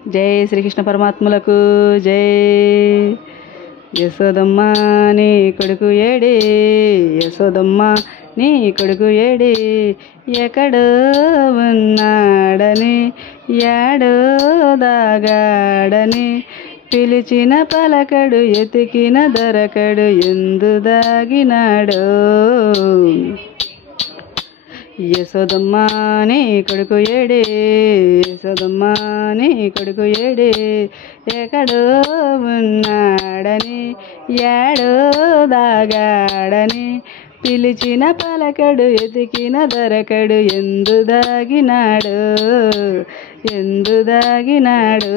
జై శ్రీకృష్ణ పరమాత్ములకు జై. యశోదమ్మ నీ కొడుకు ఏడి, యశోదమ్మ నీ కొడుకు ఏడి, ఎక్కడో ఉన్నాడని యాడో దాగాడని, పిలిచిన పలకడు ఎతికిన దొరకడు ఎందు దాగినాడో. యశోదమ్మ నీ కొడుకు ఏడి, యశోదమ్మ నీ కొడుకు ఏడి, ఎక్కడో ఉన్నాడని యాడో దాగాడని, పిలిచిన పలకడు ఎతికిన దొరకడు ఎందు దాగినాడు ఎందు దాగినాడు.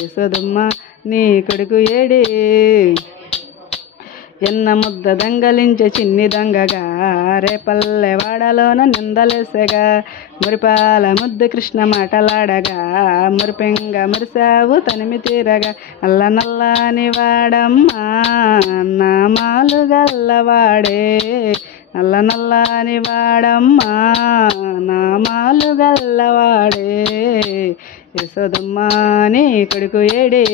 యశోదమ్మ నీ కొడుకు ఏడి, ఎన్న ముద్ద దొంగలించే చిన్ని దొంగగా, రేపల్లె వాడలోన నిందలేసగా, మురిపాల ముద్దు కృష్ణ మాటలాడగా, మురిపెంగ మురిసావు తనిమి తీరగా, నల్ల నల్లని వాడమ్మా నామాలు గల్లవాడే, నల్ల నల్లని వాడమ్మా నామాలు గల్లవాడే. యశోదమ్మ నీ కొడుకు ఏడి,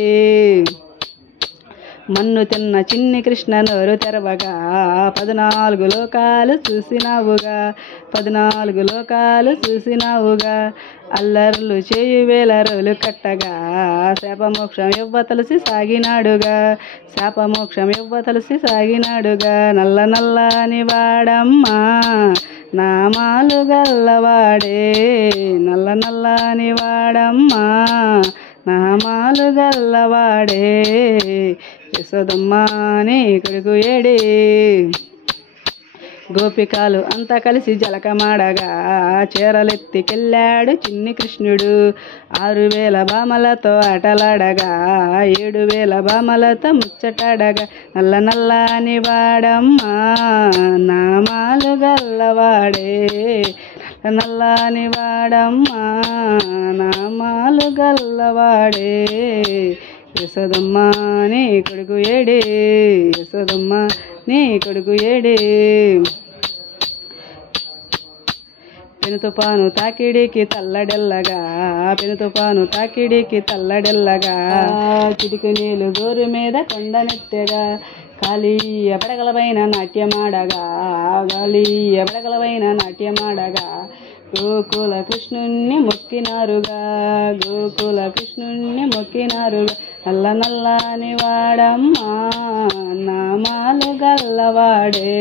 మన్ను తిన్న చిన్ని కృష్ణ నోరు తెరవగా, 14 లోకాలు చూసినావుగా, 14 లోకాలు చూసినావుగా, అల్లర్లు చేయు వేల రోజులు కట్టగా, శాపమోక్షం ఇవ్వతలసి సాగినాడుగా, శాపమోక్షం ఇవ్వతలసి సాగినాడుగా. నల్ల నల్లని వాడమ్మా నామాలు గల్లవాడే, నల్ల నల్లని వాడమ్మా నామాలు గల్లవాడే. యశోదమ్మ నీ కొడుకు ఏడి, గోపికలు అంతా కలిసి జలకమాడగా, చీరలెత్తికెళ్ళాడు చిన్ని కృష్ణుడు, 6000 భామలతో ఆటలాడగా, 7000 భామలతో ముచ్చటాడగా, నల్ల నల్లని వాడమ్మా నామాలు గల్లవాడే, నల్లని వాడమ్మా నామాలు గల్లవాడే. యశోదమ్మ నీ కొడుకు ఏడి, యశోదమ్మ నీ కొడుకు ఏడి, పెను తుపాను తాకిడికి తల్లడెల్లగా, పెను తుపాను తాకిడికి తల్లడెల్లగా, చిటికి నీళ్ళు గోరు మీద కొండనెత్తెగా, కాళీయ పడగలపైన నాట్యమాడగా, గాళీయ పడగలపైన నాట్యమాడగా, గోకుల కృష్ణుణ్ణి మొక్కినారుగా, గోకుల కృష్ణుణ్ణి మొక్కినారుగా. నల్ల నల్లని వాడమ్మా నామాలు గల్లవాడే,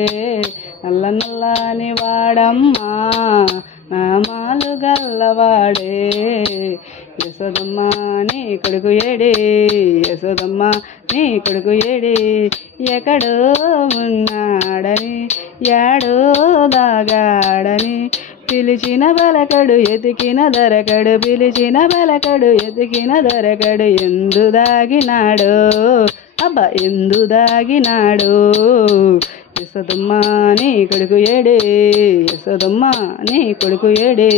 నల్ల నల్లని వాడమ్మా నామాలు గల్లవాడే. యశోదమ్మ నీ కొడుకు ఏడి, యశోదమ్మ నీ కొడుకు ఏడి, ఎక్కడో ఉన్నాడని యాడో దాగాడని, పిలిచిన పలకడు ఎతికిన దొరకడు, పిలిచిన పలకడు ఎతికిన దొరకడు ఎందు దాగినాడో, అబ్బా ఎందు దాగినాడో. యశోదమ్మ నీ కొడుకు ఏడి, యశోదమ్మ నీ కొడుకు ఏడి,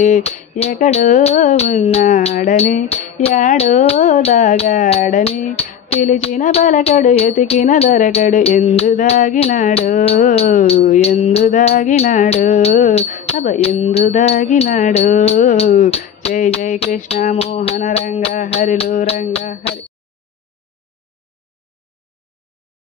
ఎక్కడో ఉన్నాడని యాడో దాగాడని, పిలిచిన పలకడు ఎతికిన దొరకడు ఎందు దాగినాడు ఎందు దాగినాడు, అబ్బ ఎందు దాగినాడు. జై జై కృష్ణ మోహన రంగ హరిలో రంగ హరి.